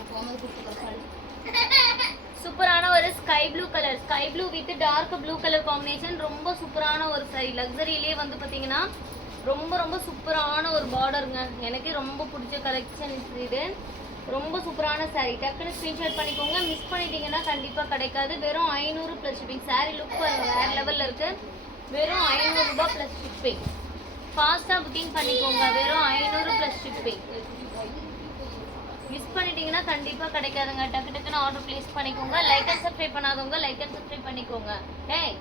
சூப்பரான ஒரு sky blue colour. Sky blue with dark blue colour combination. ரொம்ப சூப்பரான ஒரு சாரி லக்ஸரியிலே வந்து பார்த்தீங்கன்னா ரொம்ப ரொம்ப சூப்பரான ஒரு பார்டருங்க. எனக்கு ரொம்ப பிடிச்ச கலெக்ஷன் இது. ரொம்ப சூப்பரான saree. டக்குன்னு ஸ்க்ரீன்ஷாட் பண்ணிக்கோங்க. மிஸ் பண்ணிட்டீங்கன்னா கண்டிப்பாக கிடைக்காது. வெறும் ஐநூறு ப்ளஸ் ஷிப்பிங் saree லுக் பாருங்க வேறு லெவலில் இருக்குது வெறும் ஐநூறுரூபா ப்ளஸ் ஷிப்பிங் ஃபாஸ்ட்டாக புக்கிங் பண்ணிக்கோங்க. வெறும் ஐநூறு ப்ளஸ் ஷிப்பிங் மிஸ் பண்ணிட்டீங்கன்னா கண்டிப்பாக கிடைக்காதுங்க. டக்கு டக்குன்னு ஆர்டர் ப்ளேஸ் பண்ணிக்கோங்க. லைக் அண்ட் சப்ஸ்கிரைப் பண்ணாதவங்க லைக் அண்ட் சப்ஸ்கிரைப் பண்ணிக்கோங்க. ஏய்.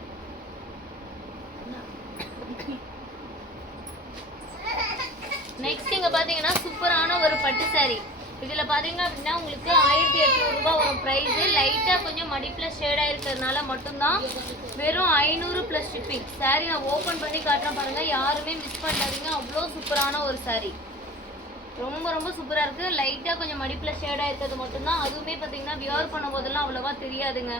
நெக்ஸ்ட் இங்கே பார்த்தீங்கன்னா சூப்பரான ஒரு பட்டு saree. இதில் பார்த்தீங்க அப்படின்னா உங்களுக்கு ஆயிரத்தி எட்நூறுரூபா வரும் ப்ரைஸு லைட்டாக கொஞ்சம் மடிப்பில் ஷேட் இருக்கிறதுனால மட்டும்தான் வெறும் ஐநூறு ப்ளஸ் ஷிப்பிங் saree நான் ஓப்பன் பண்ணி காட்டுறேன் பாருங்கள் யாருமே மிஸ் பண்ணாதீங்க. அவ்வளோ சூப்பரான ஒரு saree. ரொம்ப ரொம்ப சூப்பரா இருக்கு. லைட்டா கொஞ்சம் மடிப்புல ஷேடா இருக்கிறது மட்டும்தான். அதுவுமே பாத்தீங்கன்னா வியர் பண்ணும் போதெல்லாம் அவ்வளவா தெரியாதுங்க.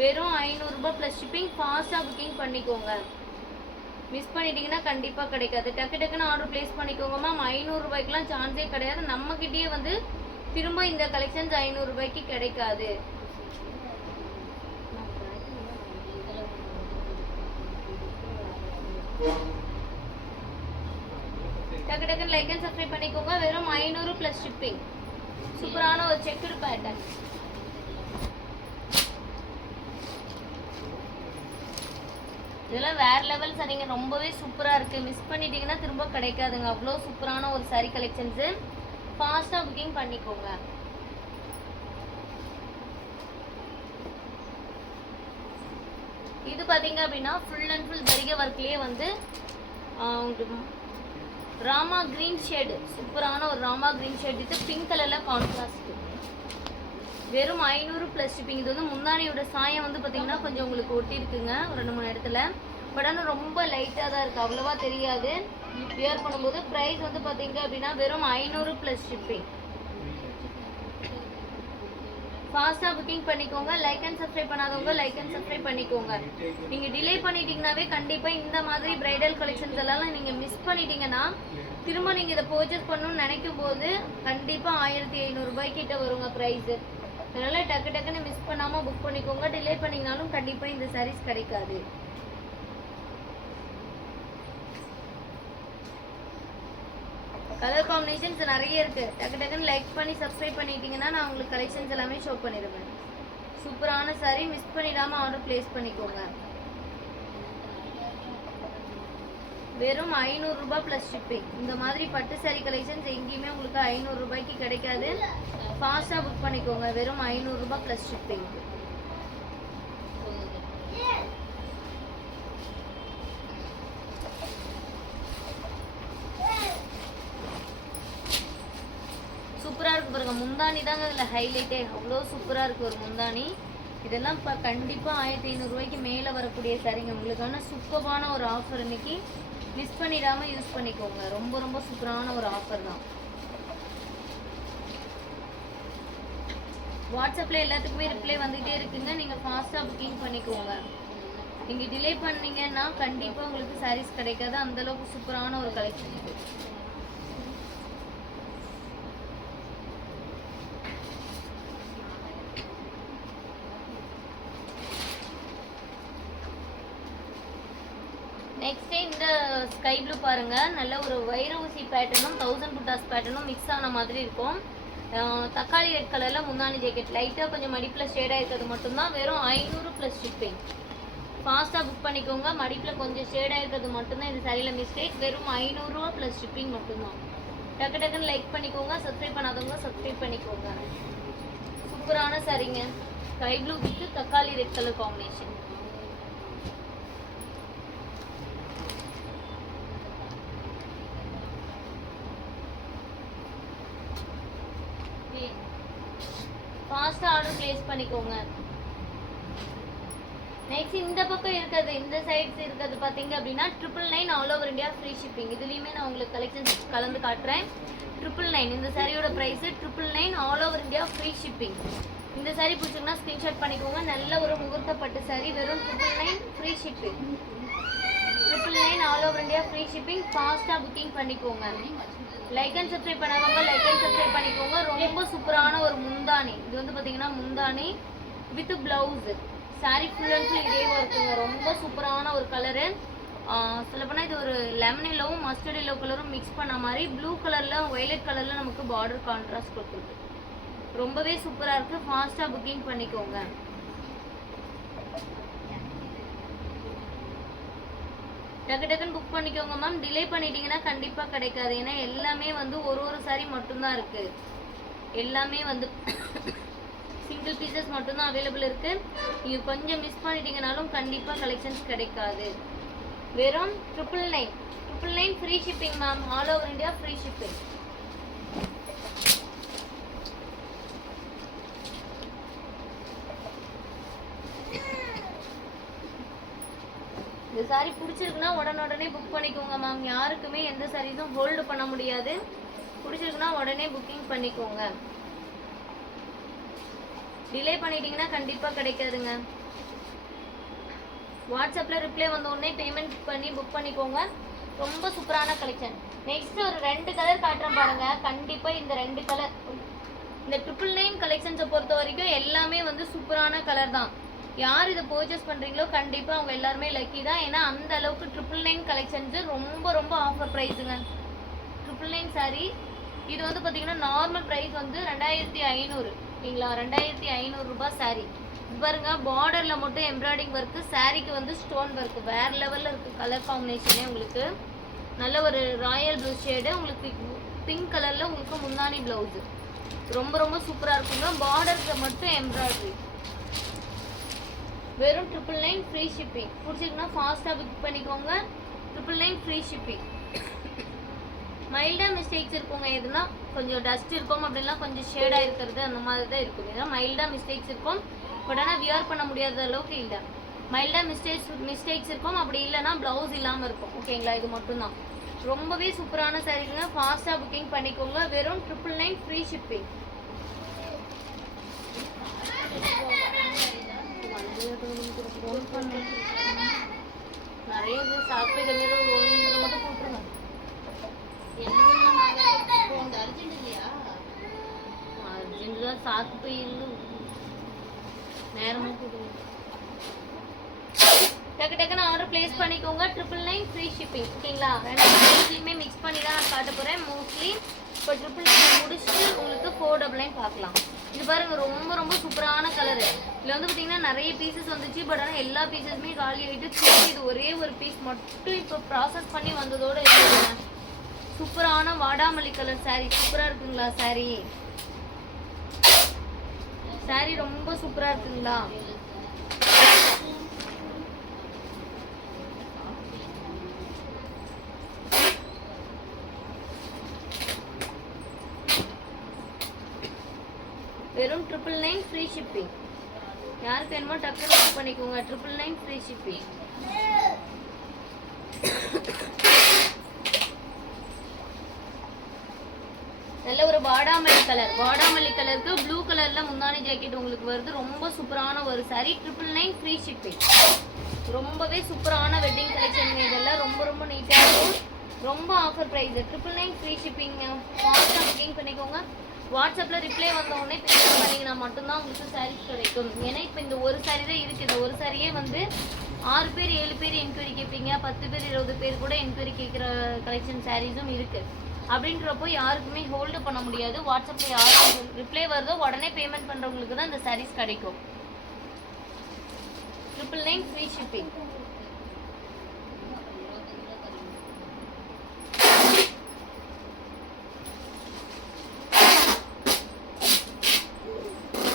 வெறும் ஐநூறுரூபா ப்ளஸ் ஷிப்பிங் ஃபாஸ்ட்டாக புக்கிங் பண்ணிக்கோங்க. மிஸ் பண்ணிட்டீங்கன்னா கண்டிப்பாக கிடைக்காது. டக்கு டக்குன்னு ஆர்டர் ப்ளேஸ் பண்ணிக்கோங்க மேம் ஐநூறுரூபாய்க்குலாம் சான்ஸே கிடையாது. நம்மக்கிட்டேயே வந்து திரும்ப இந்த கலெக்ஷன்ஸ் ஐநூறுரூபாய்க்கு கிடைக்காது. டக்கு டக்குன்னு லைக் அண்ட் சப்ஸ்கிரைப் பண்ணிக்கோங்க. வெறும் ஐநூறு ப்ளஸ் ஷிப்பிங் சூப்பரான ஒரு செக்குடு பேட்டர்ன் இதெல்லாம் வேற லெவல் சரிங்க ரொம்பவே சூப்பராக இருக்கு. மிஸ் பண்ணிட்டீங்கன்னா திரும்ப கிடைக்காதுங்க. அவ்வளோ சூப்பரான ஒரு சாரி கலெக்ஷன்ஸ் ஃபாஸ்ட்டாக புக்கிங் பண்ணிக்கோங்க. இது பார்த்தீங்க அப்படின்னா ஃபுல் அண்ட் ஃபுல் தரிக ஒர்க்லேயே வந்து உங்களுக்கு ராமா கிரீன் ஷேடு சூப்பரான ஒரு ராமா கிரீன் ஷேட் இது பிங்க் கலரில் கான்ட்ராஸ்ட் வெறும் ஐநூறு ப்ளஸ் ஷிப்பிங் இது வந்து முந்தானியோட சாயம் வந்து பார்த்தீங்கன்னா கொஞ்சம் உங்களுக்கு ஒட்டி இருக்குங்க ஒரு ரெண்டு மூணு இடத்துல. பட் ஆனால் ரொம்ப லைட்டாக தான் இருக்குது அவ்வளோவா தெரியாது. வியர் பண்ணும்போது ப்ரைஸ் வந்து பார்த்தீங்க அப்படின்னா வெறும் ஐநூறு ப்ளஸ் ஷிப்பிங் ஃபாஸ்ட்டாக புக்கிங் பண்ணிக்கோங்க. லைக் அண்ட் சப்ஸ்கிரைப் பண்ணாதவங்க லைக் அண்ட் சப்ஸ்கிரைப் பண்ணிக்கோங்க. நீங்கள் டிலே பண்ணிட்டீங்கனாவே கண்டிப்பாக இந்த மாதிரி பிரைடல் கலெக்ஷன்ஸ் எல்லாம் நீங்கள் மிஸ் பண்ணிட்டீங்கன்னா திரும்ப நீங்கள் இதை பர்ச்சேஸ் பண்ணணும்னு நினைக்கும் போது கண்டிப்பாக ஆயிரத்தி ஐநூறுரூபாய்க்கிட்ட வருங்க ப்ரைஸு அதனால் டக்கு டக்குன்னு மிஸ் பண்ணாமல் புக் பண்ணிக்கோங்க. டிலே பண்ணிங்கனாலும் கண்டிப்பாக இந்த சாரீஸ் கிடைக்காது. கலர் காம்பினேஷன்ஸ் நிறைய இருக்கு. டக்கு டக்குன்னு லைக் பண்ணி சப்ஸ்கிரைப் பண்ணிட்டீங்கன்னா நான் உங்களுக்கு கலெக்ஷன்ஸ் எல்லாமே ஷோ பண்ணிடுவேன். சூப்பரான saree மிஸ் பண்ணிடாம ஆர்டர் ப்ளேஸ் பண்ணிக்கோங்க. வெறும் ஐநூறுரூபா ப்ளஸ் ஷிப்பிங் இந்த மாதிரி பட்டு saree கலெக்ஷன்ஸ் எங்கேயுமே உங்களுக்கு ஐநூறுரூபாய்க்கு கிடைக்காது. ஃபாஸ்ட்டாக புக் பண்ணிக்கோங்க. வெறும் ஐநூறுரூபா ப்ளஸ் ஷிப்பிங் சூப்பராக இருக்கு பாருங்க முந்தானி தாங்க இதில் ஹைலைட்டே அவ்வளோ சூப்பராக இருக்குது ஒரு முந்தானி இதெல்லாம் இப்போ கண்டிப்பாக ஆயிரத்தி ஐநூறுரூவாய்க்கு மேலே வரக்கூடிய சரிங்க. உங்களுக்கான சூப்பரான ஒரு ஆஃபர் இன்னைக்கு மிஸ் பண்ணிடாம யூஸ் பண்ணிக்கோங்க. ரொம்ப ரொம்ப சூப்பரான ஒரு ஆஃபர் தான். வாட்ஸ்அப்பில் எல்லாத்துக்குமே ரிப்ளை வந்துகிட்டே இருக்குங்க. நீங்கள் ஃபாஸ்ட்டாக புக்கிங் பண்ணிக்கோங்க. நீங்கள் டிலே பண்ணீங்கன்னா கண்டிப்பாக உங்களுக்கு சாரீஸ் கிடைக்காது. அந்தளவுக்கு சூப்பரான ஒரு கலெக்ஷன் இருக்குது நெக்ஸ்ட் இந்த ஸ்கை ப்ளூ பாருங்க. நல்ல ஒரு வைர ஊசி பேட்டர்னும் தௌசண்ட் புட்டாஸ் பேட்டர்னும் மிக்ஸ் ஆன மாதிரி இருக்கும். தக்காளி ரெட் கலர்ல முந்தானி ஜாக்கெட் லைட்டா கொஞ்சம் மடிப்புல ஷேடா இருக்கிறது மட்டும்தான் வெறும் ஐநூறு ப்ளஸ் ஷிப்பிங் ஃபாஸ்ட்டாக புக் பண்ணிக்கோங்க. மடிப்பில் கொஞ்சம் ஷேடாக இருக்கிறது மட்டும்தான் இது சரியில் மிஸ்டேக் வெறும் ஐநூறுரூவா ப்ளஸ் ஷிப்பிங் மட்டும்தான். டக்கு டக்குன்னு லைக் பண்ணிக்கோங்க. சப்ஸ்கிரைப் பண்ணாதவங்க சப்ஸ்கிரைப் பண்ணிக்கோங்க. சூப்பரான சரிங்க. ஸ்கை ப்ளூ வித் தக்காளி ரெட் கலர் காம்பினேஷன் ஃபாஸ்ட்டாக ஆர்டர் ப்ளேஸ் பண்ணிக்கோங்க. நெக்ஸ்ட் இந்த பக்கம் இருக்கிறது இந்த சைட்ஸ் இருக்கிறது பார்த்தீங்க அப்படின்னா triple nine all over India free shipping இதுலேயுமே நான் உங்களுக்கு கலெக்ஷன்ஸ் கலந்து காட்டுறேன். ட்ரிபிள் நைன் இந்த சாரியோட price triple nine all over India free shipping இந்த சாரி பிடிச்சிங்கன்னா ஸ்க்ரீன்ஷாட் பண்ணிக்கோங்க. நல்ல ஒரு முகூர்த்தப்பட்டு சாரி வெறும் triple nine free shipping triple nine all over India free shipping ஃபாஸ்ட்டாக புக்கிங் பண்ணிக்கோங்க. லைக் அண்ட் சப்ஸ்கிரைப் பண்ணாதவங்க லைக் அண்ட் சப்ஸ்கிரைப் பண்ணிக்கோங்க. ரொம்ப சூப்பரான ஒரு முந்தானி இது வந்து பார்த்தீங்கன்னா முந்தானி with blouse saree full and full இதே ஒர்க்குங்க ரொம்ப சூப்பரான ஒரு கலரு சொல்லப்போனால் இது ஒரு லெமன் எல்லோவும் மஸ்டர்ட் எல்லோ கலரும் மிக்ஸ் பண்ண மாதிரி ப்ளூ கலரில் ஒயலட் கலரில் நமக்கு பார்டர் கான்ட்ராஸ்ட் கொடுத்துருக்கு ரொம்பவே சூப்பராக இருக்குது ஃபாஸ்ட்டாக புக்கிங் பண்ணிக்கோங்க. டக்கு டக்குன்னு புக் பண்ணிக்கோங்க மேம் டிலே பண்ணிட்டீங்கன்னா கண்டிப்பாக கிடைக்காது. ஏன்னா எல்லாமே வந்து ஒரு ஒரு சாரி மட்டும்தான் இருக்குது எல்லாமே வந்து சிங்கிள் பீசஸ் மட்டும்தான் அவைலபிள் இருக்குது நீங்கள் கொஞ்சம் மிஸ் பண்ணிட்டீங்கனாலும் கண்டிப்பாக கலெக்ஷன்ஸ் கிடைக்காது. வெறும் triple nine triple nine free shipping ma'am all over India free shipping இந்த சாரி பிடிச்சிருக்குன்னா உடனே புக் பண்ணிக்கோங்க மேம் யாருக்குமே எந்த சாரீஸும் ஹோல்டு பண்ண முடியாது. பிடிச்சிருக்குன்னா உடனே புக்கிங் பண்ணிக்கோங்க. டிலே பண்ணிட்டீங்கன்னா கண்டிப்பாக கிடைக்காதுங்க. வாட்ஸ்அப்பில் ரிப்ளை வந்த உடனே பேமெண்ட் பண்ணி புக் பண்ணிக்கோங்க. ரொம்ப சூப்பரான கலெக்ஷன் நெக்ஸ்ட் ஒரு ரெண்டு கலர் காட்டுறேன் பாருங்க. கண்டிப்பாக இந்த ரெண்டு கலர் இந்த ட்ரிபிள் நைன் கலெக்ஷன்ஸை பொறுத்த வரைக்கும் எல்லாமே வந்து சூப்பரான கலர் தான். யார் இதை பர்ச்சேஸ் பண்ணுறீங்களோ கண்டிப்பாக அவங்க எல்லாருமே லக்கி தான். ஏன்னா அந்த அளவுக்கு ட்ரிபிள் நைன் கலெக்ஷன்ஸு ரொம்ப ரொம்ப ஆஃபர் ப்ரைஸுங்க ட்ரிபிள் நைன் சாரி இது வந்து பார்த்தீங்கன்னா நார்மல் ப்ரைஸ் வந்து ரெண்டாயிரத்தி ஐநூறு. ஓகேங்களா? ரெண்டாயிரத்தி ஐநூறுரூபா சாரி பாருங்க பார்டரில் மட்டும் எம்ப்ராய்டிங் ஒர்க்கு சாரீக்கு வந்து ஸ்டோன் ஒர்க்கு வேற லெவலில் இருக்குது கலர் காம்பினேஷனே உங்களுக்கு. நல்ல ஒரு ராயல் ப்ளூ ஷேடு உங்களுக்கு பிங்க் கலரில் உங்களுக்கு முந்தானி ப்ளவுஸு ரொம்ப ரொம்ப சூப்பராக இருக்குங்க. பார்டருக்கு மட்டும் எம்ப்ராய்டரி வெறும் ட்ரிபிள் நைன் ஃப்ரீ ஷிப்பிங் பிடிச்சிருக்குன்னா ஃபாஸ்ட்டாக புக் பண்ணிக்கோங்க. ட்ரிபிள் நைன் ஃப்ரீ ஷிப்பிங் மைல்டாக மிஸ்டேக்ஸ் இருக்குங்க. எதுனா கொஞ்சம் டஸ்ட் இருக்கும் அப்படின்னா கொஞ்சம் ஷேடாக இருக்கிறது அந்த மாதிரி தான் இருக்கும். இதெல்லாம் மைல்டாக மிஸ்டேக்ஸ் இருக்கும். பட் ஆனால் வியர் பண்ண முடியாத அளவுக்கு இல்லை. மைல்டாக மிஸ்டேக்ஸ் மிஸ்டேக்ஸ் இருக்கும். அப்படி இல்லைன்னா ப்ளவுஸ் இல்லாமல் இருக்கும். ஓகேங்களா இது மட்டும்தான். ரொம்பவே சூப்பரான சாரீங்க ஃபாஸ்ட்டாக புக்கிங் பண்ணிக்கோங்க. வெறும் ட்ரிபிள் நைன் ஃப்ரீ ஷிப்பிங் நிறைய இது சாப்பிட்டு இதை மாரி ஒரு ஒன்று மட்டும் போட்டுருங்க அர்ஜென்ட் தான் சாப்பிட்டு இல்லை நேரமாக கொடுங்க டக்கு டக்குன்னு ஆர்டர் ப்ளேஸ் பண்ணிக்கோங்க. ட்ரிபிள் நைன் ஃப்ரீ ஷிப்பிங் ஓகேங்களா? ரெண்டு ப்ரைஸ்லையுமே மிக்ஸ் பண்ணி தான் நான் காட்ட போகிறேன் மோஸ்ட்லி இப்போ ட்ரிபிள் நைன் முடிச்சுட்டு உங்களுக்கு ஃபோர் டபுள் நைன் பார்க்கலாம். இது பாருங்க ரொம்ப ரொம்ப சூப்பரான கலரு இதில் வந்து பார்த்தீங்கன்னா நிறைய பீசஸ் வந்துச்சு. பட் ஆனால் எல்லா பீசஸுமே காலி ஆகிட்டு இது ஒரே ஒரு பீஸ் மட்டும் இப்போ ப்ராசஸ் பண்ணி வந்ததோடு இருக்குங்க சூப்பரான வாடாமல்லி கலர் சாரீ சூப்பராக இருக்குங்களா saree? saree ரொம்ப சூப்பராக இருக்குங்களா? வெறும் ட்ரிபிள் நைன் ஃப்ரீ ஷிப்பிங் யாருக்கு வேணுமோ டக்குனு புக் பண்ணிக்கோங்க. ட்ரிபிள் நைன் ஃப்ரீ ஷிப்பிங் நல்ல ஒரு வாடாமல்லி கலர் வாடாமல்லி கலருக்கு ப்ளூ கலர்ல முந்தானி ஜாக்கெட் உங்களுக்கு வருது. ரொம்ப சூப்பரான ஒரு sari triple nine free shipping ரொம்பவே சூப்பரான வெட்டிங் கலெக்ஷன் இதெல்லாம். ரொம்ப ரொம்ப நீட்டாக இருக்கும். ரொம்ப offer price triple nine free shipping ஃபாஸ்ட்டாக புக்கிங் பண்ணிக்கோங்க. வாட்ஸ்அப்பில் ரிப்ளை வந்த உடனே பேமெண்ட் பண்ணிங்கன்னா மட்டும்தான் உங்களுக்கு சாரீஸ் கிடைக்கும். ஏன்னா இப்போ இந்த ஒரு சாரீ தான் இருக்குது இந்த ஒரு சாரியே வந்து ஆறு பேர் ஏழு பேர் என்கொயரி கேட்பீங்க. பத்து பேர் இருபது பேர் கூட என்கொயரி கேட்குற கலெக்ஷன் சாரீஸும் இருக்குது அப்படின்றப்போ யாருக்குமே ஹோல்டு பண்ண முடியாது. வாட்ஸ்அப்பில் யாரும் ரிப்ளை வருதோ உடனே பேமெண்ட் பண்ணுறவங்களுக்கு தான் இந்த சாரீஸ் கிடைக்கும். Triple nine free shipping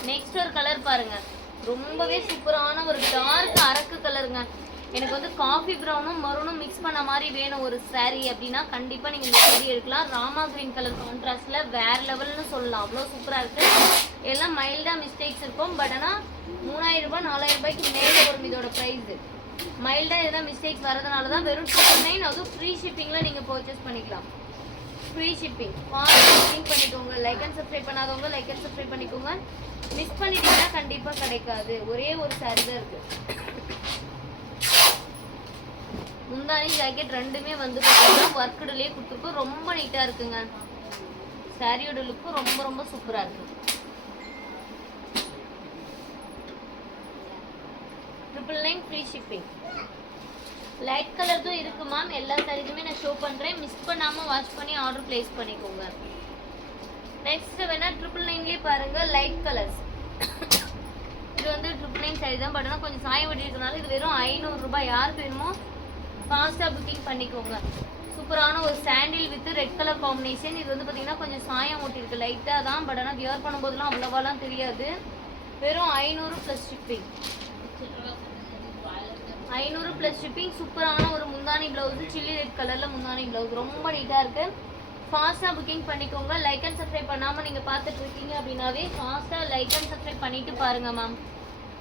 next ஒரு கலர் பாருங்க. ரொம்பவே சூப்பரான ஒரு டார்க் அரக்கு கலருங்க எனக்கு வந்து காஃபி ப்ரௌனும் மருனும் மிக்ஸ் பண்ண மாதிரி வேணும் ஒரு saree அப்படின்னா கண்டிப்பா நீங்க இந்த saree எடுக்கலாம். ராமா கிரீன் கலர் கான்ட்ராஸ்ட்ல வேற லெவல்னு சொல்லலாம். அவ்வளோ சூப்பரா இருக்கு. எல்லாம் மைல்டா மிஸ்டேக்ஸ் இருக்கும். பட் ஆனா மூணாயிரம் ரூபாய் நாலாயிரம் ரூபாய்க்கு மேலே வரும் இதோட ப்ரைஸ் மைல்டா எதாவது மிஸ்டேக்ஸ் வரதுனால தான் வெறும் டூ நைன் அதுவும் ஃப்ரீ ஷிப்பிங்ல நீங்க பர்ச்சேஸ் பண்ணிக்கலாம். ஃப்ரீ ஷிப்பிங் ஃபாஸ்ட் புக்கிங் பண்ணிக்கோங்க. லைக் அண்ட் சப்ஸ்கிரைப் பண்ணாதவங்க லைக் அண்ட் சப்ஸ்கிரைப் பண்ணிக்கோங்க. மிஸ் பண்ணிட்டீங்கன்னா கண்டிப்பாக கிடைக்காது. ஒரே ஒரு சாரி தான் இருக்கு. முந்தானி ஜாக்கெட் ரெண்டுமே வந்து பார்த்தீங்கன்னா ஒர்க்குடுலேயே கொடுத்துருக்கோம் ரொம்ப நீட்டாக இருக்குங்க. சாரியோட லுக்கும் ரொம்ப ரொம்ப சூப்பராக இருக்கு. Triple nine free shipping light colour தான் இருக்கு மேம் எல்லா சாரீஸுமே நான் ஷோ பண்ணுறேன் மிஸ் பண்ணாமல் வாஷ் பண்ணி ஆர்டர் பிளேஸ் பண்ணிக்கோங்க. நெக்ஸ்ட் வேணா ட்ரிபிள் நைன்லேயே பாருங்கள் லைட் கலர்ஸ் இது வந்து ட்ரிபிள் நைன் சாரி தான் பட் ஆனால் கொஞ்சம் சாயம் வெட்டிருக்கனால இது வெறும் ஐநூறு ரூபாய். யாருக்கு வேணுமோ ஃபாஸ்ட்டாக புக்கிங் பண்ணிக்கோங்க. சூப்பரான ஒரு sandal with red colour combination இது வந்து பார்த்தீங்கன்னா கொஞ்சம் சாயம் ஒட்டியிருக்கு. லைட்டாக தான் பட் ஆனால் வியர் பண்ணும்போதெல்லாம் அவ்வளோவாலாம் தெரியாது. வெறும் ஐநூறு ப்ளஸ் ஷிப்பிங் ஐநூறு ப்ளஸ் ஷிப்பிங் சூப்பரான ஒரு முந்தானி ப்ளவுஸு சில்லி ரெட் கலரில் முந்தானி ப்ளவுஸ் ரொம்ப நீட்டாக இருக்குது ஃபாஸ்ட்டாக புக்கிங் பண்ணிக்கோங்க. லைக் அண்ட் சப்ஸ்கிரைப் பண்ணாமல் நீங்கள் பார்த்துட்டு இருக்கீங்க அப்படின்னாவே ஃபாஸ்ட்டாக லைக் அண்ட் சப்ஸ்கிரைப் பண்ணிவிட்டு பாருங்க மேம்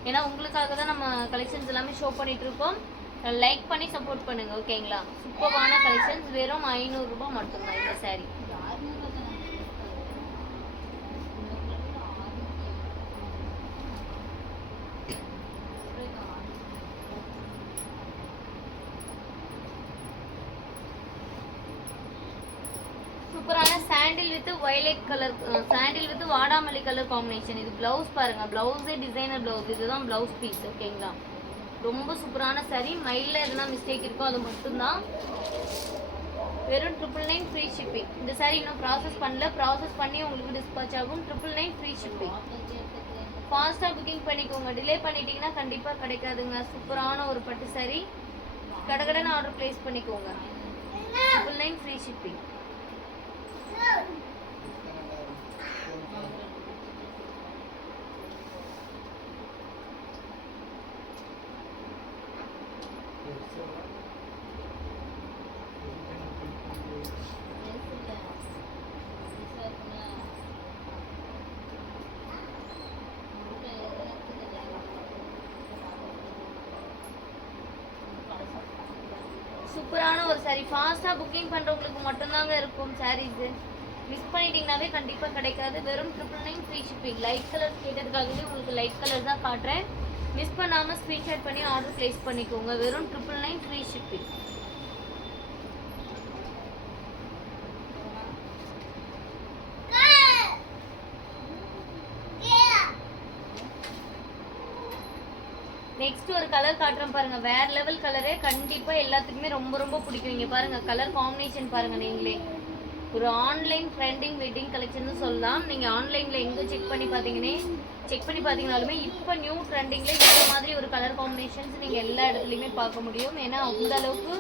ஏன்னா உங்களுக்காக தான் நம்ம கலெக்ஷன்ஸ் எல்லாமே ஷோ பண்ணிகிட்ருக்கோம் லைக் பண்ணி சப்போர்ட் பண்ணுங்கள் ஓகேங்களா சூப்பரான கலெக்ஷன்ஸ் வெறும் ஐநூறுரூபா மட்டும்தான் இந்த சாரீ சூப்பரான ஹைலைட் கலர் சாண்டில் வித் வாடாமல்லி கலர் காம்பினேஷன் இது பிளவுஸ் பாருங்க. பிளவுஸே டிசைனர் பிளவுஸ் இதுதான் பிளவுஸ் பீஸ் ஓகேங்களா ரொம்ப சூப்பரான saree. மயிலில் எதுனா மிஸ்டேக் இருக்கோ அது மட்டும்தான். வெறும் ட்ரிபிள் நைன் ஃப்ரீ ஷிப்பிங் இந்த சாரீ இன்னும் ப்ராசஸ் பண்ணல. ப்ராசஸ் பண்ணி உங்களுக்கு டிஸ்பாச் ஆகும். ட்ரிபிள் நைன் ஃப்ரீ ஷிப்பிங் ஃபாஸ்ட்டாக புக்கிங் பண்ணிக்கோங்க. டிலே பண்ணிட்டீங்கன்னா கண்டிப்பாக கிடைக்காதுங்க. சூப்பரான ஒரு பட்டு saree. கடகடன்னு ஆர்டர் ப்ளேஸ் பண்ணிக்கோங்க. ட்ரிபிள் நைன் ஃப்ரீ ஷிப்பிங் சூப்பரான ஒரு saree ஃபாஸ்ட்டாக புக்கிங் பண்ணுறவங்களுக்கு மட்டும்தாங்க இருக்கும் சாரீஸு மிஸ் பண்ணிட்டீங்கனாவே கண்டிப்பாக கிடைக்காது. வெறும் triple nine free shipping light colour கேட்டதுக்காகவே உங்களுக்கு லைட் கலர் தான் காட்டுறேன். மிஸ் பண்ணாமல் ஸ்க்ரீன்ஷாட் பண்ணி ஆர்டர் ப்ளேஸ் பண்ணிக்கோங்க. வெறும் triple nine free shipping next ஒரு கலர் காட்டுறேன் பாருங்க. வேற லெவல் கலரே கண்டிப்பா எல்லாத்துக்குமே ரொம்ப ரொம்ப பிடிக்கும். இங்க பாருங்க கலர் காம்பினேஷன் பாருங்க நீங்களே. ஒரு ஆன்லைன் ட்ரெண்டிங் வெட்டிங் கலெக்ஷன் சொல்லலாம். நீங்க ஆன்லைன்ல எங்க செக் பண்ணி பாத்தீங்கன்னே செக் பண்ணி பாத்தீங்கனாலுமே இப்போ நியூ ட்ரெண்டிங்ல இந்த மாதிரி ஒரு கலர் காம்பினேஷன்ஸ் நீங்க எல்லா இடத்துலயுமே பார்க்க முடியும். ஏன்னா அந்த அளவுக்கு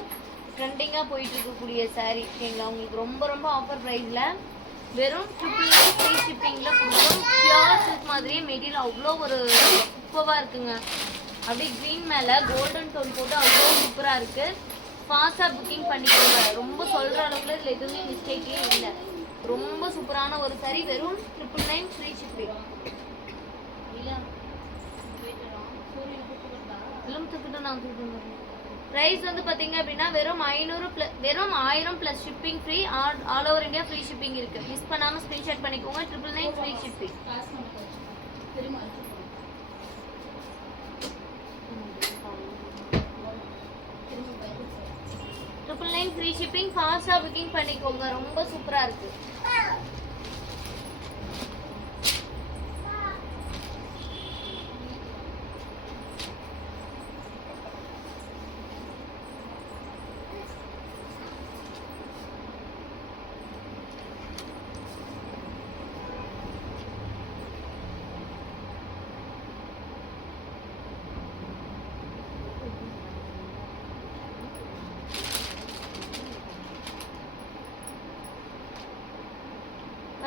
ட்ரெண்டிங்காக போயிட்டு இருக்கக்கூடிய saree ஓகேங்களா உங்களுக்கு ரொம்ப ரொம்ப ஆஃபர் ப்ரைஸில் வெறும் ட்ரிபிள் ஃப்ரீ ஷிப்பிங்கில் கொடுக்கும் பியூர் சில்க் மாதிரியே மெட்டீரியல் அவ்வளோ ஒரு சூப்பராக இருக்குங்க. அப்படியே க்ரீன் மேலே கோல்டன் டோன் போட்டு அவ்வளோ சூப்பராக இருக்கு. ஃபாஸ்ட்டாக புக்கிங் பண்ணிக்கோங்க. ரொம்ப சொல்கிற அளவுக்கு இதில் எதுவுமே மிஸ்டேக்கே இல்லை. ரொம்ப சூப்பரான ஒரு சரி வெறும் ட்ரிபிள் நைன் ஃப்ரீ ஷிப்பிங் நான் ப்ரைஸ் வந்து பார்த்தீங்க அப்படின்னா வெறும் ஐநூறு ப்ளஸ் வெறும் ஆயிரம் plus shipping free all over India free shipping இருக்குது மிஸ் பண்ணாமல் ஸ்க்ரீன்ஷாட் பண்ணிக்கோங்க. Triple nine free shipping triple nine free shipping ஃபாஸ்ட்டாக புக்கிங் பண்ணிக்கோங்க. ரொம்ப சூப்பராக இருக்கு.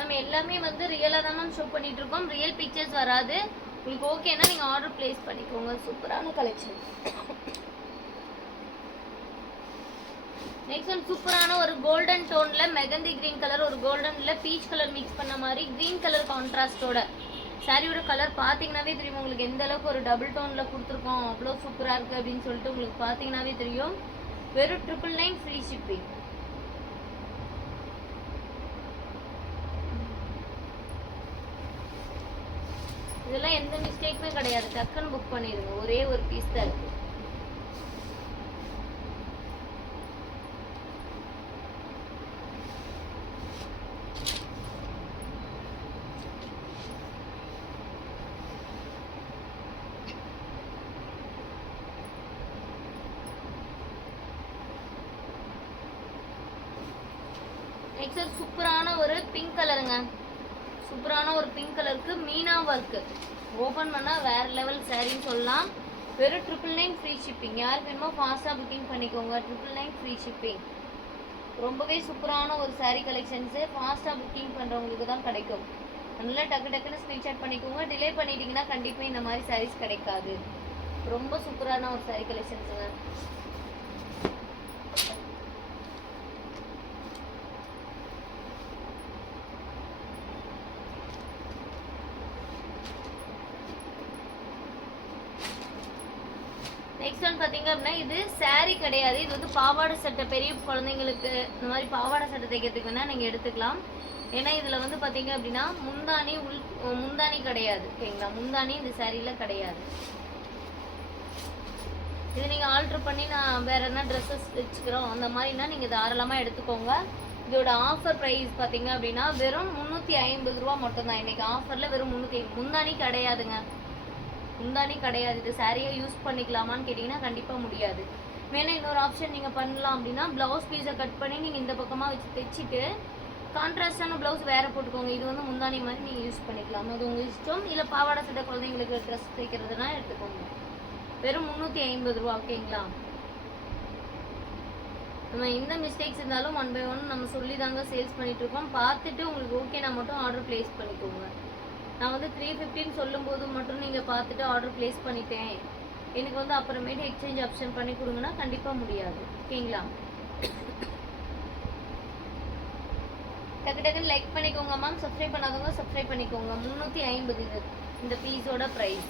நம்ம எல்லாமே வந்து ரியலாக தான் மேம் ஷோ பண்ணிட்டு இருக்கோம் ரியல் பிக்சர்ஸ் வராது. உங்களுக்கு ஓகேன்னா நீங்கள் ஆர்டர் ப்ளேஸ் பண்ணிக்கோங்க. சூப்பரான கலெக்ஷன் நெக்ஸ்ட் ஒன் சூப்பரான ஒரு கோல்டன் டோன்ல மெகந்தி கிரீன் கலர் ஒரு கோல்டன்ல பீச் கலர் மிக்ஸ் பண்ண மாதிரி கிரீன் கலர் கான்ட்ராஸ்டோட சாரியோட கலர் பார்த்தீங்கன்னாவே தெரியும். உங்களுக்கு எந்த அளவுக்கு ஒரு டபுள் டோன்ல கொடுத்துருக்கோம். அவ்வளோ சூப்பராக இருக்கு அப்படின்னு சொல்லிட்டு உங்களுக்கு பார்த்தீங்கன்னாவே தெரியும். வெறும் ட்ரிபிள் நைன் ஃப்ரீ ஷிப்பிங் டக்குன்னு புக் பண்ணிடுங்க. ஒரே ஒரு பீஸ் தான் இருக்குது சூப்பரான ஒரு பிங்க் கலருங்க சூப்பரான ஒரு பிங்க் கலருக்கு மீனா ஒர்க்கு ஓப்பன் பண்ணால் வேற லெவல் சாரின்னு சொல்லலாம். வெறும் ட்ரிபிள் நைன் ஃப்ரீ ஷிப்பிங் யாருக்கு வேணுமோ ஃபாஸ்ட்டாக புக்கிங் பண்ணிக்கோங்க. ட்ரிபிள் நைன் ஃப்ரீ ஷிப்பிங் ரொம்பவே சூப்பரான ஒரு சாரீ கலெக்ஷன்ஸு ஃபாஸ்ட்டாக புக்கிங் பண்ணுறவங்களுக்கு தான் கிடைக்கும். நல்லா டக்கு டக்குன்னு ஸ்க்ரீன்ஷாட் பண்ணிக்கோங்க. டிலே பண்ணிட்டீங்கன்னா கண்டிப்பாக இந்த மாதிரி சாரீஸ் கிடைக்காது. ரொம்ப சூப்பரான ஒரு சாரீ கலெக்ஷன்ஸுங்க நெக்ஸ்ட் ஒன் வந்து அப்படின்னா இது கிடையாது. இது வந்து பாவாடை சட்டை பெரிய குழந்தைங்களுக்கு இந்த மாதிரி பாவாடை சட்டை தைக்கிறதுக்கு வேணால் நீங்கள் எடுத்துக்கலாம். ஏன்னா இதில் வந்து பார்த்தீங்க அப்படின்னா முந்தானி உள் முந்தானி கிடையாது. ஓகேங்களா? முந்தானி இந்த சாரியில் கிடையாது. இது நீங்கள் ஆல்ட்ரு பண்ணி நான் வேற என்ன ட்ரெஸ்ஸஸ் வச்சுக்கிறோம் அந்த மாதிரினா நீங்கள் தாராளமாக எடுத்துக்கோங்க. இதோட ஆஃபர் ப்ரைஸ் பார்த்தீங்க அப்படின்னா வெறும் முந்நூற்றி ஐம்பது ரூபா மட்டும்தான். இன்றைக்கி ஆஃபரில் வெறும் முந்நூற்றி முந்தானி கிடையாதுங்க. முந்தானி கிடையாது. இது சாரியை யூஸ் பண்ணிக்கலாமான்னு கேட்டிங்கன்னா கண்டிப்பாக முடியாது. வேணால் இன்னொரு ஆப்ஷன் நீங்கள் பண்ணலாம் அப்படின்னா ப்ளவுஸ் பீஸை கட் பண்ணி நீங்கள் இந்த பக்கமாக வச்சு தைச்சிட்டு கான்ட்ராஸ்டான ப்ளவுஸ் வேறு போட்டுக்கோங்க. இது வந்து முந்தானி மாதிரி நீங்கள் யூஸ் பண்ணிக்கலாம். அது உங்கள் இஷ்டம். இல்லை பாவாடை சட்டை குழந்தைங்களுக்கு ட்ரெஸ் தைக்கிறதுனா எடுத்துக்கோங்க. வெறும் முந்நூற்றி ஐம்பது ரூபா ஓகேங்களா? நம்ம எந்த மிஸ்டேக்ஸ் இருந்தாலும் ஒன் பை ஒன் நம்ம சொல்லி தாங்க சேல்ஸ் பண்ணிட்டு இருக்கோம். பார்த்துட்டு உங்களுக்கு ஓகேனா மட்டும் ஆர்டர் ப்ளேஸ் பண்ணிக்கோங்க. நான் வந்து த்ரீ ஃபிஃப்டின்னு சொல்லும்போது மட்டும் நீங்கள் பார்த்துட்டு ஆர்டர் ப்ளேஸ் பண்ணிட்டேன். எனக்கு வந்து அப்புறமேட்டு எக்ஸ்சேஞ்ச் ஆப்ஷன் பண்ணி கொடுங்கன்னா கண்டிப்பாக முடியாது. ஓகேங்களா? டக்கு டக்குன்னு லைக் பண்ணிக்கோங்க மேம் சப்ஸ்கிரைப் பண்ணாதவங்க சப்ஸ்கிரைப் பண்ணிக்கோங்க. முந்நூற்றி ஐம்பது இது. இந்த பீஸோட ப்ரைஸ்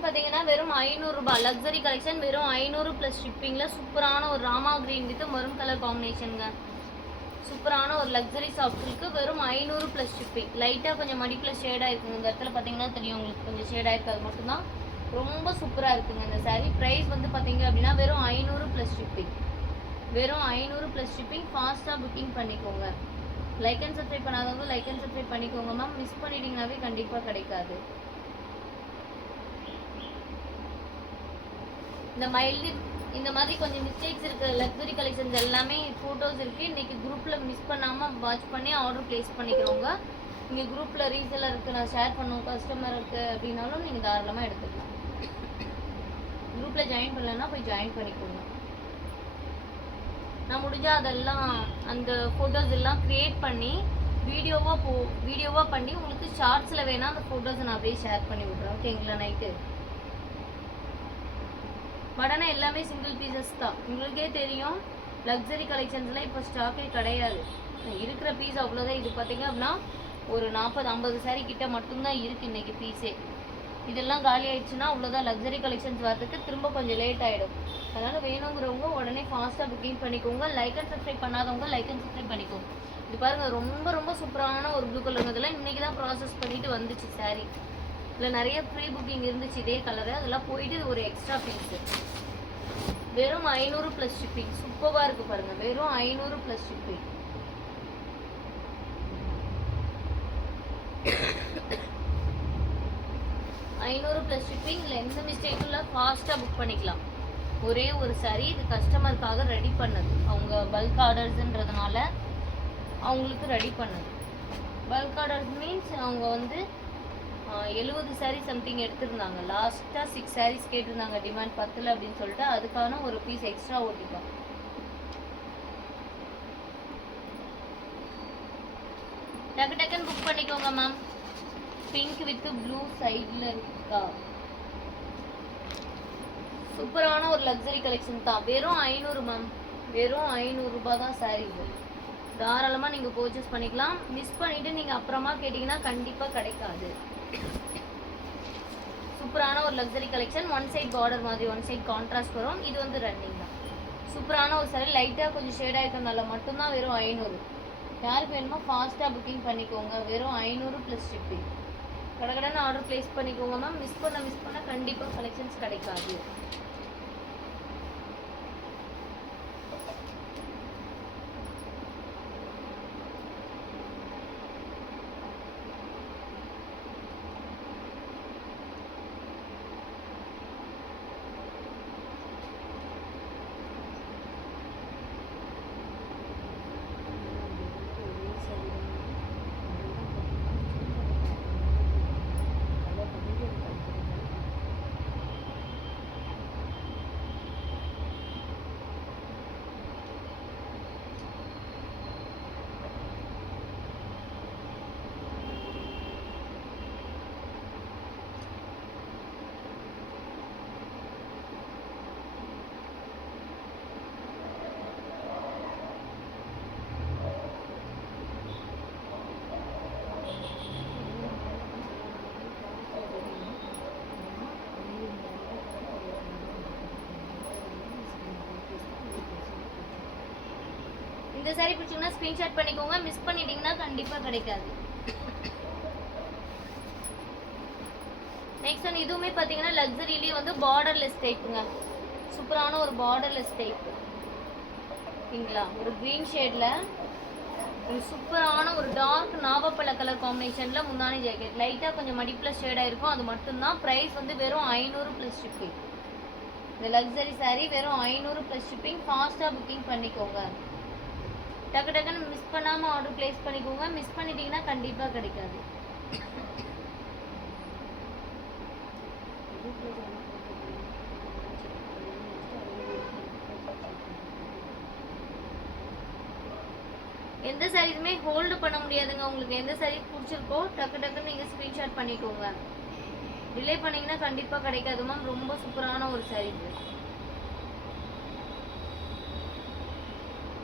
நெக்ஸ்ட் பார்த்தீங்கன்னா வெறும் ஐநூறுரூபா லக்ஸரி கலெக்ஷன் வெறும் ஐநூறு ப்ளஸ் ஷிப்பிங்கில் சூப்பரான ஒரு Rama green with maroon colour காம்பினேஷனுங்க சூப்பரான ஒரு லக்ஸரி சாஃப்ட்க்கு வெறும் ஐநூறு ப்ளஸ் ஷிப்பிங் லைட்டாக கொஞ்சம் மடிப்பில் ஷேடாக இருக்குங்க இந்த இடத்துல பார்த்தீங்கன்னா தெரியும். உங்களுக்கு கொஞ்சம் ஷேடாக இருக்குது அது மட்டும்தான். ரொம்ப சூப்பராக இருக்குங்க இந்த சாரீ ப்ரைஸ் வந்து பார்த்தீங்க அப்படின்னா வெறும் ஐநூறு ப்ளஸ் ஷிப்பிங் வெறும் ஐநூறு ப்ளஸ் ஷிப்பிங் ஃபாஸ்ட்டாக புக்கிங் பண்ணிக்கோங்க. லைக் அண்ட் சப்ஸ்கிரைப் பண்ணாதவங்க லைக் அண்ட் சப்ஸ்கிரைப் பண்ணிக்கோங்க மேம் மிஸ் பண்ணிட்டீங்கன்னாவே கண்டிப்பாக கிடைக்காது. இந்த மைல்டு இந்த மாதிரி கொஞ்சம் மிஸ்டேக்ஸ் இருக்கு லக்ஸரி கலெக்ஷன்ஸ் எல்லாமே ஃபோட்டோஸ் இருக்குது இன்றைக்கி குரூப்பில் மிஸ் பண்ணாமல் வாட்ச் பண்ணி ஆர்டர் ப்ளேஸ் பண்ணிக்கிறவங்க இங்கே குரூப்பில் ரீசெல்லர் இருக்குது நான் ஷேர் பண்ணுவோம் கஸ்டமர் இருக்குது அப்படின்னாலும் நீங்கள் தாராளமாக எடுத்துக்கலாம். குரூப்பில் ஜாயின் பண்ணலன்னா போய் ஜாயின் பண்ணிக்கோங்க. நான் முடிஞ்சால் அதெல்லாம் அந்த ஃபோட்டோஸ் எல்லாம் க்ரியேட் பண்ணி வீடியோவாக போ வீடியோவாக பண்ணி உங்களுக்கு ஷார்ட்ஸில் வேணால் அந்த ஃபோட்டோஸை நான் அப்படியே ஷேர் பண்ணி விட்றேன் ஓகேங்களா நைட்டு படனா எல்லாமே சிங்கிள் பீசஸ் தான். உங்களுக்கே தெரியும் லக்ஸரி கலெக்ஷன்ஸ்லாம் இப்போ ஸ்டாக்கே கிடையாது. இருக்கிற பீஸ் அவ்வளோதான் இது பார்த்தீங்க அப்படின்னா ஒரு நாற்பது ஐம்பது saree கிட்ட மட்டும்தான் இருக்குது இன்னைக்கு பீஸே இதெல்லாம் காலி ஆயிடுச்சுன்னா அவ்வளோதான் லக்ஸரி கலெக்ஷன்ஸ் வரதுக்கு திரும்ப கொஞ்சம் லேட் ஆகிடும் அதனால் வேணுங்கிறவங்க உடனே ஃபாஸ்ட்டாக புக்கிங் பண்ணிக்கோங்க. லைக் அண்ட் சப்ஸ்கிரைப் பண்ணாதவங்க லைக் அண்ட் சப்ஸ்கிரைப் பண்ணிக்கோங்க. இது பாருங்கள் ரொம்ப ரொம்ப சூப்பரான ஒரு ப்ளூ கலர் இதெல்லாம் இன்றைக்கி தான் ப்ராசஸ் பண்ணிட்டு வந்துச்சு saree. இல்லை நிறைய ப்ரீ புக்கிங் இருந்துச்சு இதே கலரு அதெல்லாம் போயிட்டு ஒரு எக்ஸ்ட்ரா பீஸு வெறும் ஐநூறு ப்ளஸ் ஷிப்பிங் சூப்பராக இருக்கு பாருங்க. வெறும் ஐநூறு ப்ளஸ் ஷிப்பிங் ஐநூறு ப்ளஸ் ஷிப்பிங் இல்லை எந்த மிஸ்டேக்கும் இல்லை ஃபாஸ்ட்டாக புக் பண்ணிக்கலாம். ஒரே ஒரு சாரி இது கஸ்டமருக்காக ரெடி பண்ணது. அவங்க பல்க் ஆர்டர்ஸுன்றதுனால அவங்களுக்கு ரெடி பண்ணது. பல்க் ஆர்டர்ஸ் மீன்ஸ் அவங்க வந்து எழுபது saree சம்திங் எடுத்திருந்தாங்க. லாஸ்ட்டாக சிக்ஸ் சாரீஸ் கேட்டிருந்தாங்க. டிமாண்ட் பத்தில் அப்படின்னு சொல்லிட்டு அதுக்கான ஒரு பீஸ் எக்ஸ்ட்ரா ஓட்டிப்போம் டக்கு டக்குன்னு புக் பண்ணிக்கோங்க மேம் பிங்க் வித் ப்ளூ சைடில் இருக்கா? சூப்பரான ஒரு லக்ஸரி கலெக்ஷன் தான். வெறும் ஐநூறு மேம் வெறும் ஐநூறுரூபா தான் சாரீஸ் தாராளமாக நீங்கள் பர்ச்சேஸ் பண்ணிக்கலாம். மிஸ் பண்ணிவிட்டு நீங்கள் அப்புறமா கேட்டிங்கன்னா கண்டிப்பாக கிடைக்காது. சூப்பரான ஒரு luxury collection one side border மாதிரி ஒன் சைட் கான்ட்ராஸ்ட் வரும். இது வந்து ரன்னிங் தான். சூப்பரான ஒரு சாரி லைட்டாக கொஞ்சம் ஷேடாக இருக்கிறதுனால மட்டும்தான் வெறும் ஐநூறு. யாருக்கு வேணுமோ ஃபாஸ்ட்டாக புக்கிங் பண்ணிக்கோங்க. வெறும் ஐநூறு ப்ளஸ் ஷிப்பிங் கடகடன்னு ஆர்டர் ப்ளேஸ் பண்ணிக்கோங்க மேம் மிஸ் பண்ண மிஸ் பண்ண கண்டிப்பாக கலெக்ஷன்ஸ் கிடைக்காது. இந்த saree பிடிச்சிங்கன்னா ஸ்க்ரீன்ஷாட் பண்ணிக்கோங்க. மிஸ் பண்ணிட்டீங்கன்னா கண்டிப்பாக கிடைக்காது. நெக்ஸ்ட் ஒன் இதுவுமே பார்த்தீங்கன்னா லக்ஸரிலேயே வந்து பார்டர்லெஸ் டைப்புங்க சூப்பரான ஒரு பார்டர்லெஸ் டைப் ஓகேங்களா ஒரு க்ரீன் ஷேடில் ஒரு சூப்பரான ஒரு டார்க் நாவப்பழ கலர் காம்பினேஷனில் முந்தானி ஜாக்கெட் லைட்டாக கொஞ்சம் மடிப்பில் ஷேடாக இருக்கும். அது மட்டும்தான். ப்ரைஸ் வந்து வெறும் ஐநூறு ப்ளஸ் ஷிப்பிங் இந்த லக்ஸரி saree வெறும் ஐநூறு ப்ளஸ் ஷிப்பிங் ஃபாஸ்ட்டாக புக்கிங் பண்ணிக்கோங்க. டக்கு டக்குன்னு மிஸ் பண்ணாமல் ஆர்டர் ப்ளேஸ் பண்ணிக்கோங்க. மிஸ் பண்ணிட்டீங்கன்னா கண்டிப்பாக கிடைக்காது. எந்த சாரீஸுமே ஹோல்டு பண்ண முடியாதுங்க. உங்களுக்கு எந்த சாரீஸ் பிடிச்சிருக்கோ டக்கு டக்குன்னு நீங்கள் ஸ்க்ரீன்ஷாட் பண்ணிக்கோங்க. டிலே பண்ணிங்கன்னா கண்டிப்பாக கிடைக்காது. மேம் ரொம்ப சூப்பரான ஒரு சாரீஸ்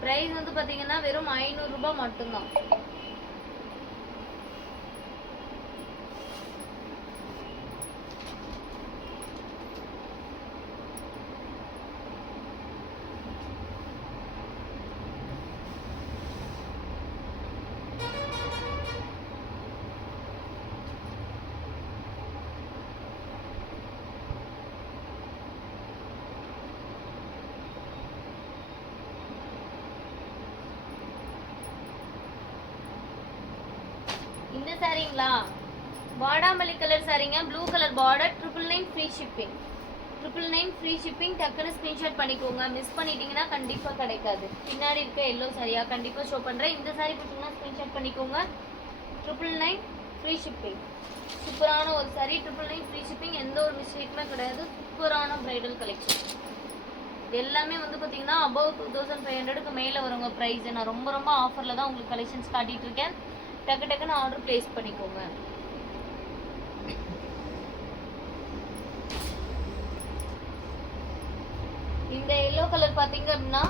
ப்ரைஸ் வந்து பார்த்தீங்கன்னா வெறும் ஐநூறுரூபா மட்டும்தான் இந்த சாரீங்களா வாடாமல்லி colour சாரீங்க blue colour border triple nine free shipping triple nine free shipping டக்குன்னு ஸ்க்ரீன்ஷாட் பண்ணிக்கோங்க. மிஸ் பண்ணிட்டீங்கன்னா கண்டிப்பாக கிடைக்காது. பின்னாடி இருக்க எல்லோ சரியா கண்டிப்பாக ஷோ பண்ணுறேன் இந்த சாரீ பிடிச்சிங்கன்னா ஸ்க்ரீன்ஷாட் பண்ணிக்கோங்க. ட்ரிபிள் நைன் ஃப்ரீ ஷிப்பிங் சூப்பரான ஒரு sari triple nine free shipping எந்த ஒரு மிஸ்டேக்குமே கிடையாது. சூப்பரான ப்ரைடல் கலெக்ஷன் எல்லாமே வந்து பார்த்தீங்கன்னா அபவ் டூ தௌசண்ட் ஃபைவ் ஹண்ட்ரடுக்கு மேலே வருங்க ப்ரைஸ் நான் ரொம்ப ரொம்ப ஆஃபரில் தான் உங்களுக்கு கலெக்ஷன்ஸ் காட்டிகிட்டு இருக்கேன். டக்கு டக்குன்னு ஆர்டர் ப்ளேஸ் பண்ணிக்கோங்க. இந்த எல்லோ கலர் பார்த்தீங்க அப்படின்னா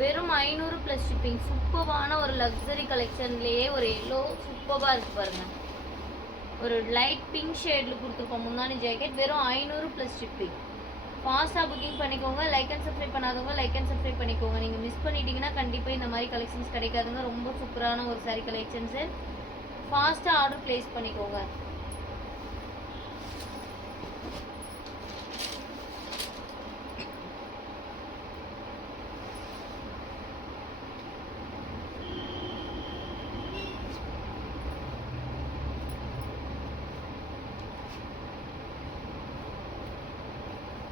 வெறும் ஐநூறு ப்ளஸ் ஷிப்பிங் சூப்பரான ஒரு லக்ஸரி கலெக்ஷன்லேயே ஒரு எல்லோ சூப்பராக இருக்குது பாருங்க. ஒரு லைட் பிங்க் ஷேடில் கொடுத்துருக்கோம் முன்னாடி ஜாக்கெட் வெறும் ஐநூறு ப்ளஸ் ஷிப்பிங் ஃபாஸ்ட்டாக புக்கிங் பண்ணிக்கோங்க. லைக் அண்ட் சப்ஸ்கிரைப் பண்ணாதவங்க லைக் அண்ட் சப்ஸ்கிரைப் பண்ணிக்கோங்க. நீங்கள் மிஸ் பண்ணிட்டீங்கன்னா கண்டிப்பாக இந்த மாதிரி கலெக்ஷன்ஸ் கிடைக்காதுங்க. ரொம்ப சூப்பரான ஒரு சாரி கலெக்ஷன்ஸு ஃபாஸ்ட்டாக ஆர்டர் ப்ளேஸ் பண்ணிக்கோங்க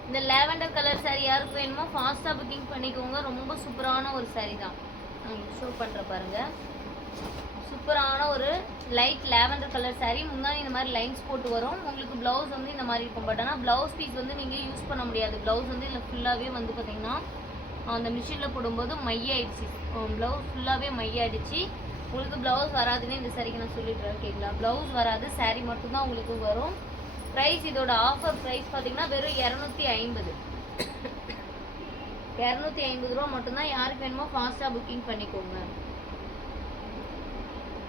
இந்த லேவெண்டர் கலர் saree யாருக்கு வேணுமோ ஃபாஸ்ட்டாக புக்கிங் பண்ணிக்கோங்க. ரொம்ப சூப்பரான ஒரு சாரீ தான். ஷோ பண்ணுற பாருங்க. சூப்பரான ஒரு லைட் லேவெண்டர் கலர் சாரீ முன்னாடி இந்த மாதிரி லைன்ஸ் போட்டு வரும். உங்களுக்கு ப்ளவுஸ் வந்து இந்த மாதிரி இருக்கும். பட் ஆனால் ப்ளவுஸ் பீஸ் வந்து நீங்கள் யூஸ் பண்ண முடியாது. ப்ளவுஸ் வந்து இதில் ஃபுல்லாகவே வந்து பார்த்தீங்கன்னா அந்த மிஷினில் போடும்போது மையாயிடுச்சு. ப்ளவுஸ் ஃபுல்லாகவே மையாயிடுச்சு. உங்களுக்கு ப்ளவுஸ் வராதுன்னு இந்த சாரிக்கு நான் சொல்லிட்டுறேன் ஓகேங்களா ப்ளவுஸ் வராது சாரீ மட்டும்தான் உங்களுக்கு வரும். ப்ரைஸ் இதோட ஆஃபர் ப்ரைஸ் பார்த்தீங்கன்னா வெறும் இரநூத்தி ஐம்பது. இரநூத்தி ஐம்பது ரூபா மட்டும்தான் யாருக்கு வேணுமோ ஃபாஸ்ட்டாக புக்கிங் பண்ணிக்கோங்க.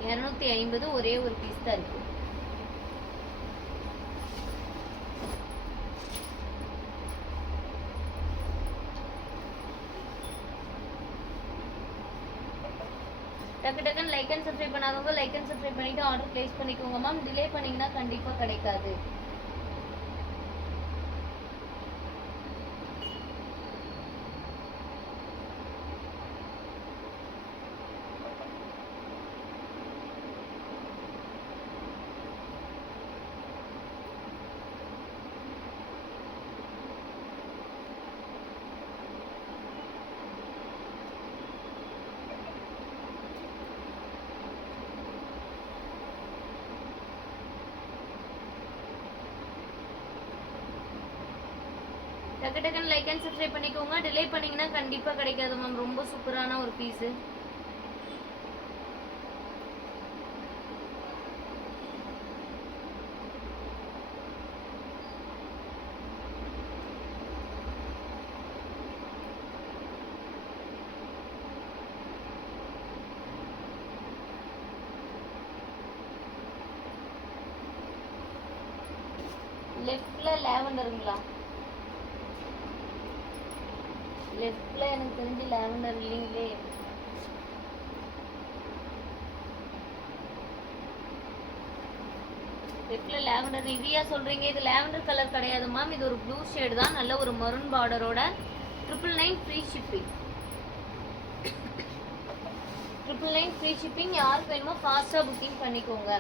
இரநூத்தி ஐம்பது ஒரே ஒரு பீஸ் தான் இருக்குது டக்கு டக்குன்னு லைக் அண்ட் சப்ஸ்கிரைப் பண்ணாதவங்க லைக் அண்ட் சப்ஸ்கிரைப் பண்ணிவிட்டு ஆர்டர் ப்ளேஸ் பண்ணிக்கோங்க மேம் டிலே பண்ணிங்கன்னா கண்டிப்பாக கிடைக்காது. டக்கு டக்குன்னு லைக் அண்ட் சப்ஸ்கிரைப் பண்ணிக்கோங்க. டிலே பண்ணிங்கன்னா கண்டிப்பாக கிடைக்காது மேம் ரொம்ப சூப்பரான ஒரு பீஸு லேவண்டர் சொல்கிறீங்க சொல்றீங்க. இது லேவண்டர் கலர் கிடையாது மேம் இது ஒரு ப்ளூ ஷேட் தான். நல்ல ஒரு maroon பார்டரோட triple nine free shipping triple nine free shipping யாருக்கு வேணுமோ ஃபாஸ்ட்டாக புக்கிங் பண்ணிக்கோங்க.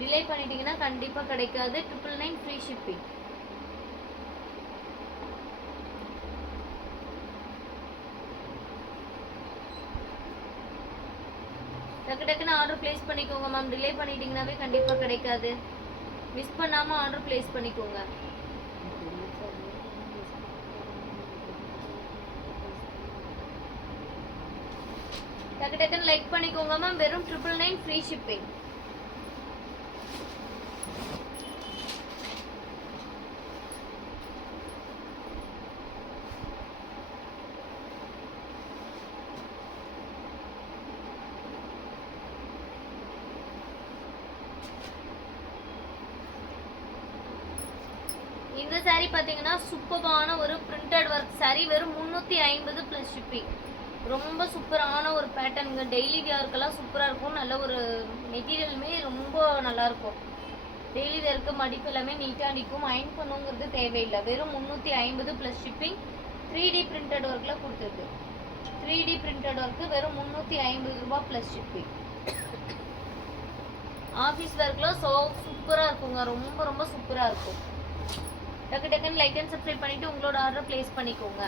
டிலே பண்ணிட்டீங்கன்னா கண்டிப்பாக கிடைக்காது. ட்ரிபிள் நைன் ஃப்ரீ ஷிப்பிங் டக்கு டக்குன்னு ஆர்டர் ப்ளேஸ் பண்ணிக்கோங்க மேம் டிலே பண்ணிட்டீங்கன்னாவே கண்டிப்பாக கிடைக்காது. மிஸ் பண்ணாமல் ஆர்டர் ப்ளேஸ் பண்ணிக்கோங்க. டக்கு டக்குன்னு லைக் பண்ணிக்கோங்க மேம் வெறும் ட்ரிபிள் நைன் ஃப்ரீ ஷிப்பிங் இந்த saree பார்த்தீங்கன்னா சூப்பரான ஒரு பிரிண்டட் ஒர்க் saree வெறும் முந்நூற்றி ஐம்பது ப்ளஸ் ஷிப்பிங் ரொம்ப சூப்பரான ஒரு பேட்டர்னுங்க டெய்லி வியர்க்கெல்லாம் சூப்பராக இருக்கும். நல்ல ஒரு மெட்டீரியலுமே ரொம்ப நல்லா இருக்கும். டெய்லி வியர்க்கு மடிப்பு எல்லாமே நீட்டாக நிற்கும். அயன் பண்ணுங்கிறது தேவையில்லை. வெறும் முந்நூற்றி ஐம்பது plus shipping three D printed ஒர்க்கில் கொடுத்துருக்கு த்ரீ டி பிரிண்டட் ஒர்க்கு வெறும் முந்நூற்றி ஐம்பது ரூபா ப்ளஸ் ஷிப்பிங் ஆஃபீஸ் ஒர்க்லாம் சோ சூப்பராக இருக்குங்க. ரொம்ப ரொம்ப சூப்பராக இருக்கும். டக்கு டக்குன்னு லைக் அண்ட் சப்ஸ்கிரைப் பண்ணிட்டு உங்களோட ஆர்டர் ப்ளேஸ் பண்ணிக்கோங்க.